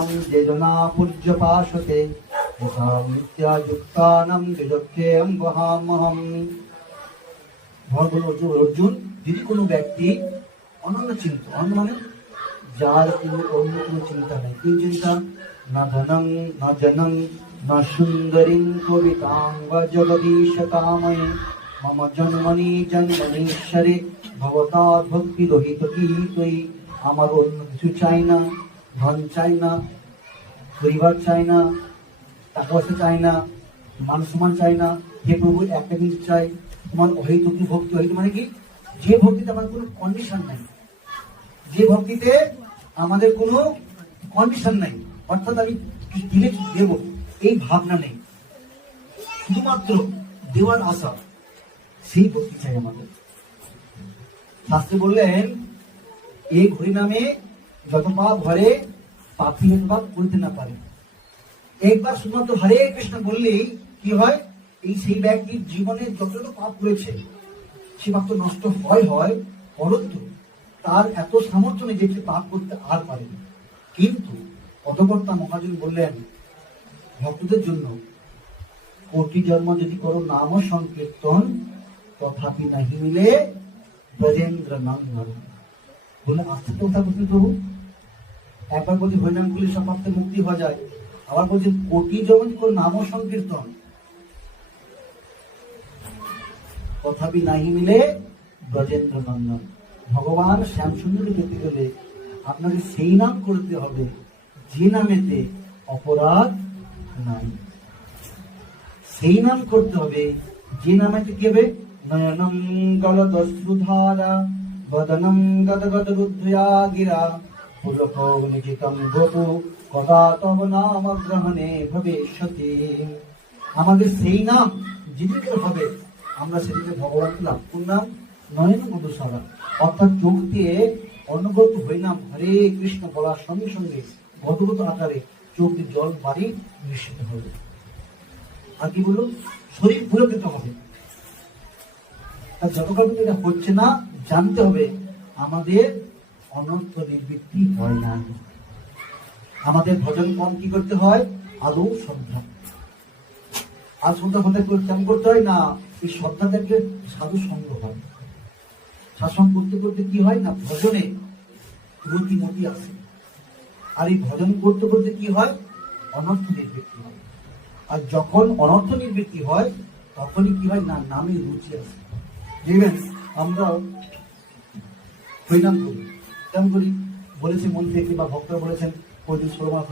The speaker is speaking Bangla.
যেজনা পূজ্যপাশতে যথা নিত্যাযুক্তানাং যজক্ষেয়ং বহামহম। ভগবান অর্জুন, যদি কোনো ব্যক্তি অনন্য চিন্তা, অন্য মানে যার অন্য কোনো চিন্তা নেই, কোন চিন্তা? না ধনং না জনং না সুন্দরীং কবিতাং বা জগদীশ কাময়ে মম জন্মনি জন্মনীশ্বরে ভবতা ভক্তি রহিত কি তুই। আমার অন্য কিছু চাই না, ধন চাই না, পরিবার চাই না, টাকা পয়সা চাই না, মান সম্মান চাই না। হে প্রভু, একটা জিনিস চাই, তোমার অহেতুক ভক্তি। অহেতু মানে কি? যে ভক্তিতে আমার কোনো কন্ডিশন নাই, যে ভক্তিতে আমাদের কোনো কন্ডিশন নাই, অর্থাৎ আমি দিলে দেব এই ভাবনা নেই, শুধুমাত্র দেওয়ার আশা, সেই ভক্তি চাই আমাদের। শাস্ত্রে বললেন, এই হরি নামে যত পাপ ঘরে পাপি পাপ করতে না পারে। একবার শুধুমাত্র হরে কৃষ্ণ বললেই কি হয়? এই সেই ব্যক্তির জীবনে যতটা পাপ করেছে সে পাপ তো নষ্ট হয়, পরন্তু তার এত সামর্থ্য নেই যে পাপ করতে আর পারে না। কিন্তু পদকর্তা মহাজন বললেন, ভক্তদের জন্য কোটি জন্ম যদি করো নাম সংকীর্তন তথাপি নাহি মিলে ব্রজেন্দ্র নন্দন। বলে আস্তে কথা বলতে প্রভু, একবার বলছি হরিনাম করলে সব পাপ থেকে মুক্তি হয়ে যায়, আবার বলছি কোটি জন্ম করো নাম সংকীর্তন তথাপি নাহি মিলে ব্রজেন্দ্র নন্দন। ভগবান শ্যামসুন্দরী পেতে গেলে আপনাকে সেই নাম করতে হবে যে নামেতে অপরাধ নাই, সেই নাম করতে হবে যে নামেতে কি হবে? নয়নম গলদশ্রুধারা বদনম গদগদ রুদ্ধয়া গিরা পুলকং নিজিতং বপু কদা তব নাম গ্রহণে ভবিষ্যতি। আমাদের সেই নাম যেদিকে হবে আমরা সেদিকে ভগবানকে লাভ করলাম। নয়ন মধুসারা, অর্থাৎ চোখ দিয়ে অনুগত হইলাম হরে কৃষ্ণ বলার সঙ্গে সঙ্গে গদগদ আকারে চোখ দিয়ে জল বাড়ি নিশ্চিত হবে। আর কি বলুন, শরীর ভুলে পেতে হবে। যতক্ষণ এটা হচ্ছে না, জানতে হবে আমাদের অনর্থ নিবৃত্তি হয় না। আমাদের ভজন কম কি করতে হয়? আদৌ শ্রদ্ধা। আর শ্রদ্ধা হতে কেমন করতে হয় না? এই শ্রদ্ধা থেকে সাধু সঙ্গ হয়। শাসন করতে করতে কি হয় না? ভজনে রতিমতি আসে। আর এই ভজন করতে করতে কি হয়? অনর্থ নিবৃত্তি হয়। আর যখন অনর্থ নিবৃত্তি হয় তখনই কি হয় না? নামে রুচি আসে। দেখবেন আমরা হরিনাম করি, কেমন করি? বলেছে মন থেকে বা ভক্তরা বলেছেন,